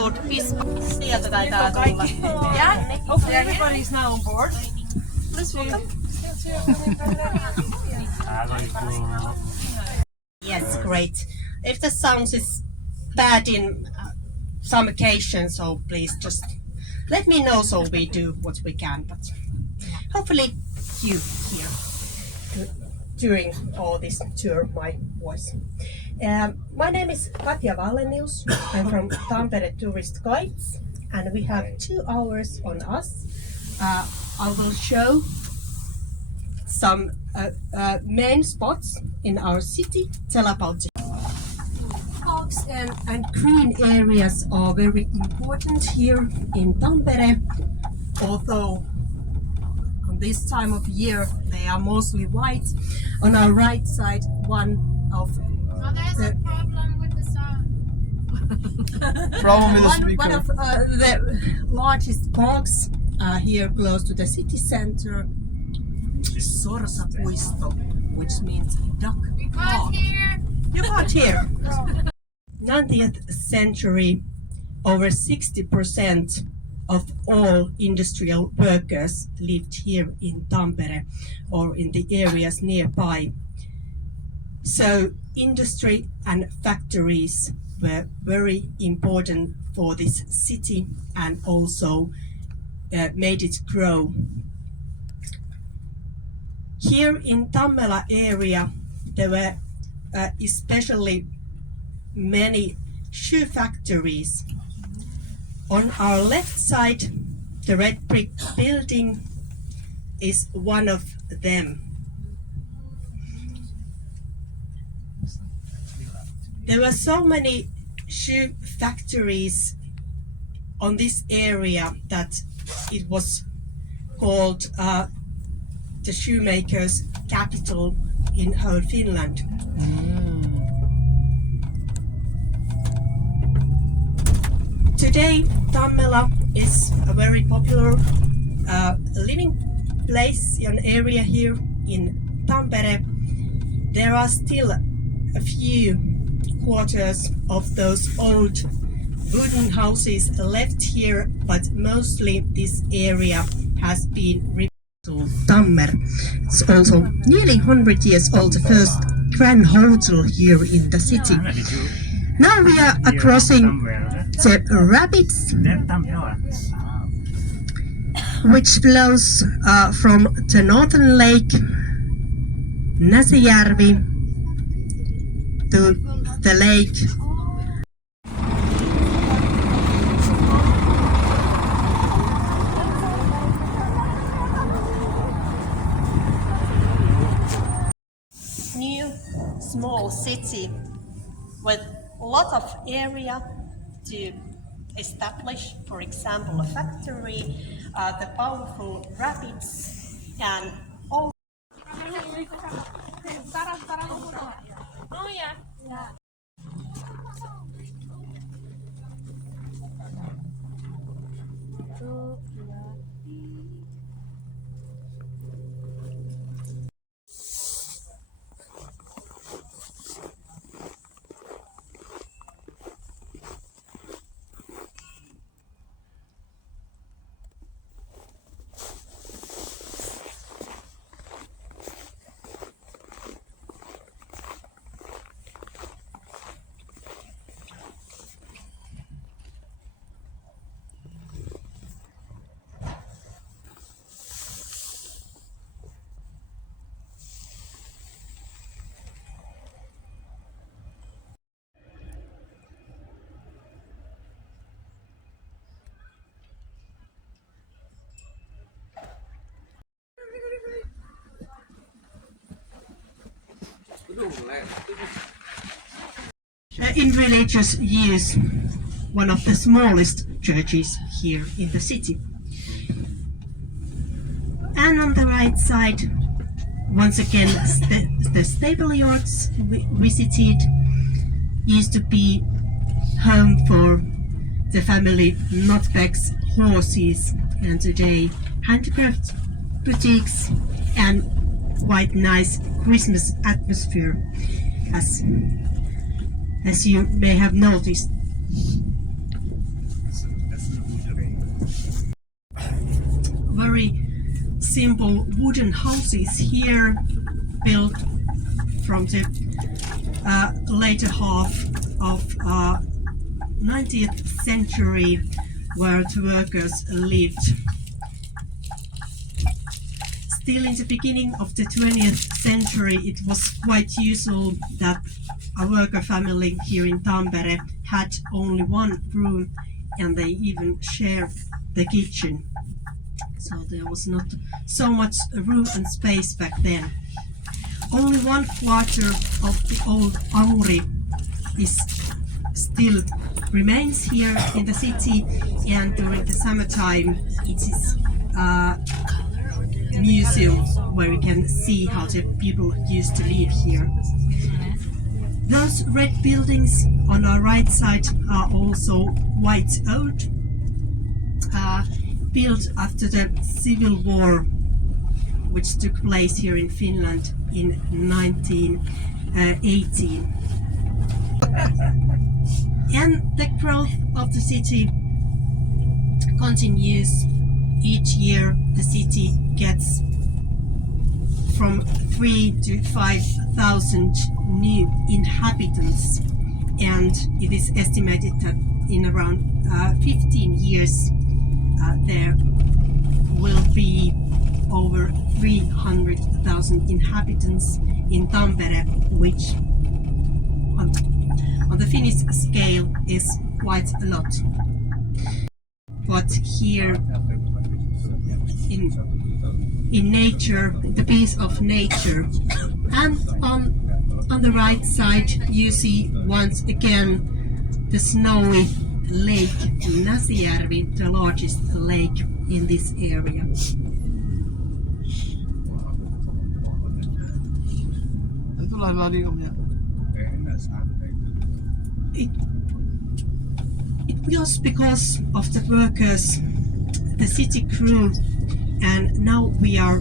called fish. Sieltä taitaa tulla. Yeah? Hopefully everybody's now on board. Please welcome. Yes, great. If the sound is bad in some occasions, so please just let me know so we do what we can. But hopefully you hear during all this tour my voice. My name is Katja Vallenius. I'm from Tampere Tourist Guides, and we have 2 hours on us. I will show some main spots in our city, tell about the parks and green areas are very important here in Tampere, although on this time of year they are mostly white. On our right side, one of There's a problem with the sound. Problem with the speaker. one of the largest parks here close to the city center, Sorsapuisto, which means duck park. You can't hear. 19th century, over 60% of all industrial workers lived here in Tampere or in the areas nearby. So industry and factories were very important for this city and also made it grow. Here in Tammela area, there were especially many shoe factories. On our left side, the red brick building is one of them. There were so many shoe factories on this area that it was called the shoemakers' capital in whole Finland. Today, Tammela is a very popular living place, an area here in Tampere. There are still a few quarters of those old wooden houses left here, but mostly this area has been rebuilt to Tammer. It's also nearly 100 years old, the first grand hotel here in the city. Now we are crossing the rapids, which flows from the northern lake Näsijärvi to the lake new small city with a lot of area to establish, for example, a factory, the powerful rapids, and all. Oh yeah. In religious use, one of the smallest churches here in the city. And on the right side, once again, the stable yards we visited used to be home for the family Notbeck's horses, and today handcraft boutiques and quite nice Christmas atmosphere, as you may have noticed. very simple wooden houses here, built from the later half of 19th century, where the workers lived. Still in the beginning of the 20th century, it was quite usual that a worker family here in Tampere had only one room, and they even shared the kitchen. So there was not so much room and space back then. Only 1/4 of the old Amuri still remains here in the city, and during the summertime it is a museum where you can see how the people used to live here. Those red buildings on our right side are also quite old, built after the Civil War, which took place here in Finland in 1918. And the growth of the city continues. Each year the city gets from 3,000 to 5,000 new inhabitants, and it is estimated that in around 15 years there will be over 300,000 inhabitants in Tampere, which on the Finnish scale is quite a lot. But here in nature, the peace of nature, and on the right side you see once again the snowy lake Näsijärvi, the largest lake in this area. It was because of the workers the city grew, and now we are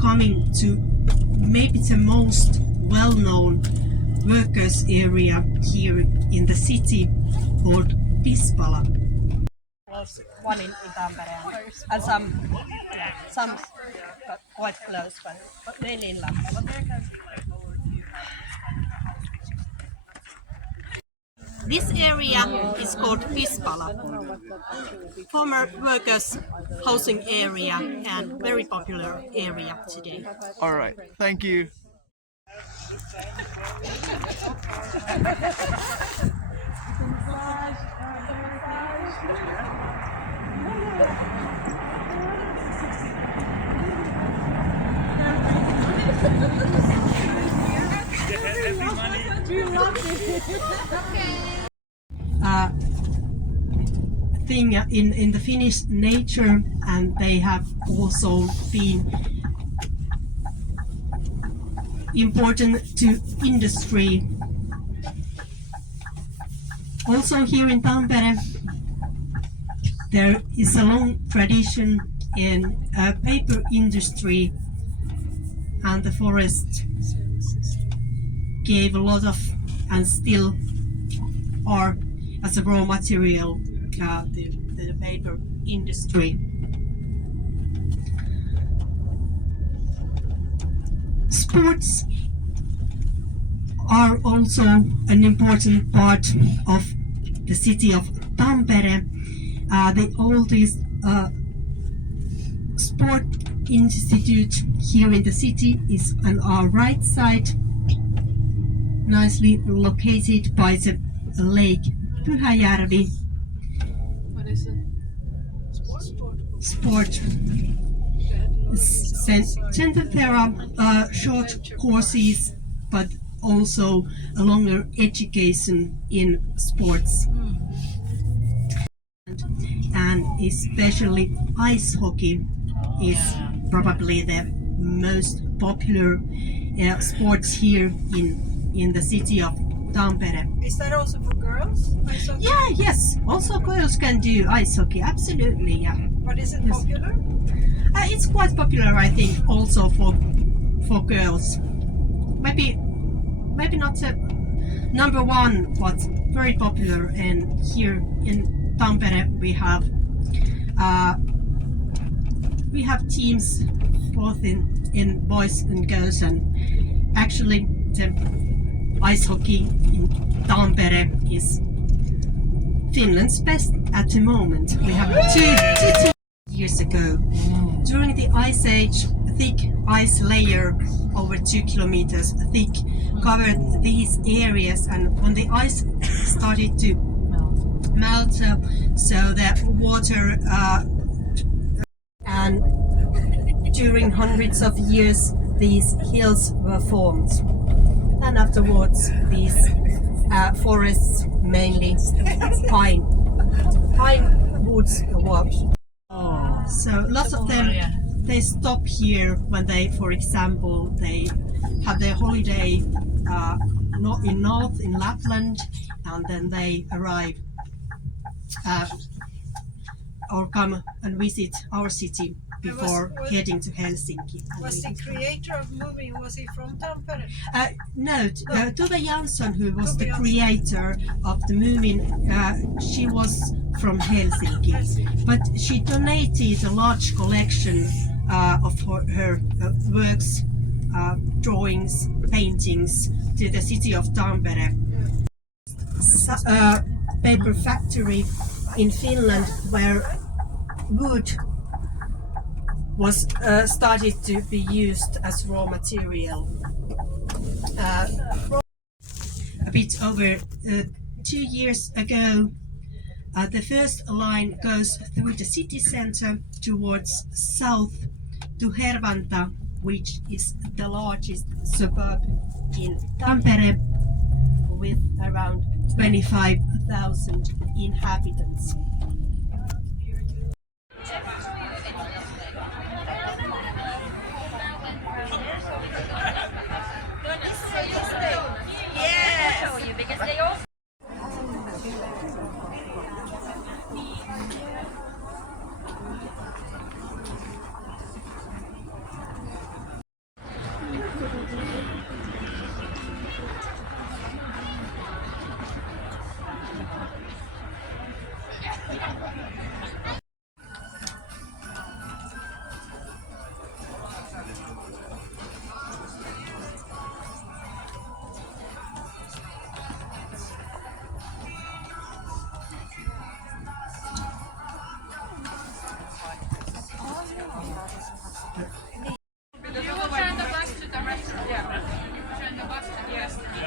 coming to maybe the most well-known workers area here in the city, called Pispala. One in Tampere and some quite close, but mainly in Lappeenranta. This area is called Pispala, former workers' housing area and very popular area today. All right, thank you. Thing in the Finnish nature, and they have also been important to industry. Also here in Tampere there is a long tradition in paper industry, and the forest gave a lot of, and still are as a raw material, the paper industry. Sports are also an important part of the city of Tampere. The oldest sport institute here in the city is on our right side, nicely located by the lake Pyhäjärvi. What is it? Sport center. There are short courses, but also a longer education in sports. And especially ice hockey is probably the most popular sports here in the city of Tampere. Is that also for girls? Yeah, yes. Also girls can do ice hockey, absolutely, yeah. But is it Yes. popular? It's quite popular, I think, also for girls. Maybe not the number one, but very popular. And here in Tampere we have we have teams both in boys and girls, and actually the ice hockey in Tampere is Finland's best at the moment. We have two years ago. During the ice age, a thick ice layer over 2 kilometers thick covered these areas, and when the ice started to melt, so the water and during hundreds of years these hills were formed, and afterwards these forests, mainly pine woods, were. So lots of them, they stop here when they, for example, they have their holiday not in north in Lapland, and then they arrive or come and visit our city before heading to Helsinki. Was the creator of movie, was he from Tampere? No, Tove Jansson, who was the creator of the movie, she was from Helsinki, but she donated a large collection of her works, drawings, paintings to the city of Tampere. Paper factory in Finland where wood was started to be used as raw material. A bit over 2 years ago, the first line goes through the city center towards south to Hervanta, which is the largest suburb in Tampere with around 25,000 inhabitants. Turn the bus to the restaurant. Yeah. Turn the bus to the restaurant.